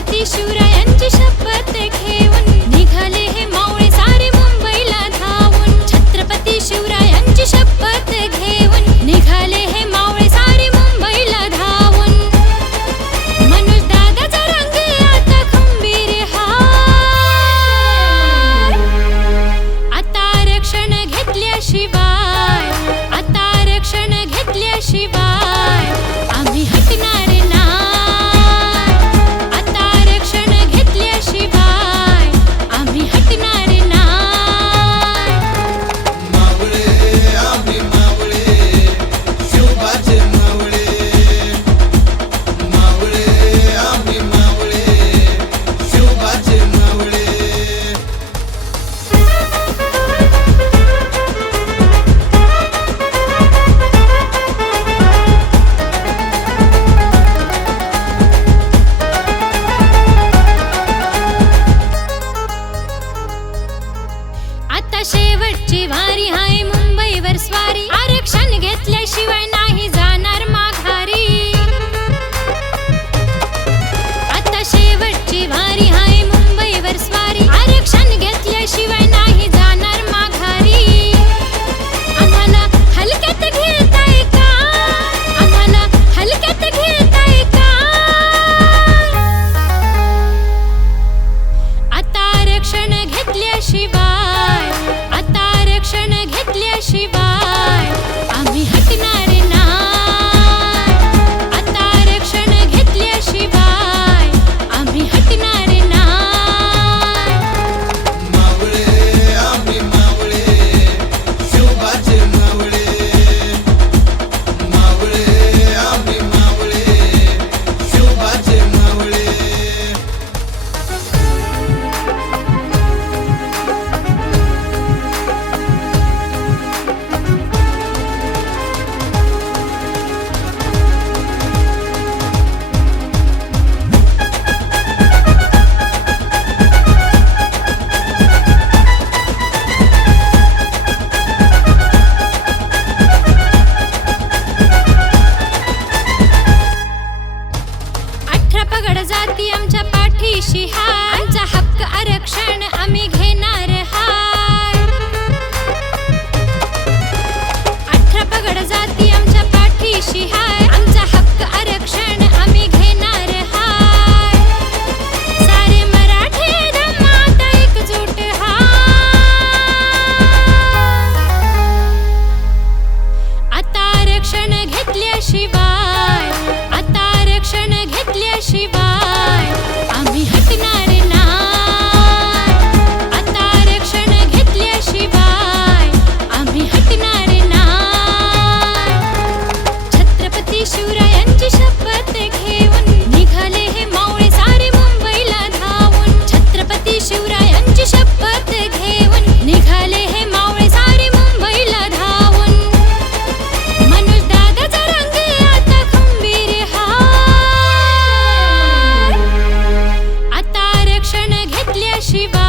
छत्रपती शिवरायांची शपथ आता शेवटची वारी हाय मुंबईवर स्वारी. आरक्षण घेतल्याशिवाय नाही जाणार. जाती आमच्या पाठीशी हा आमचा हक्क आरक्षण आम्ही घेणार हा Shiva.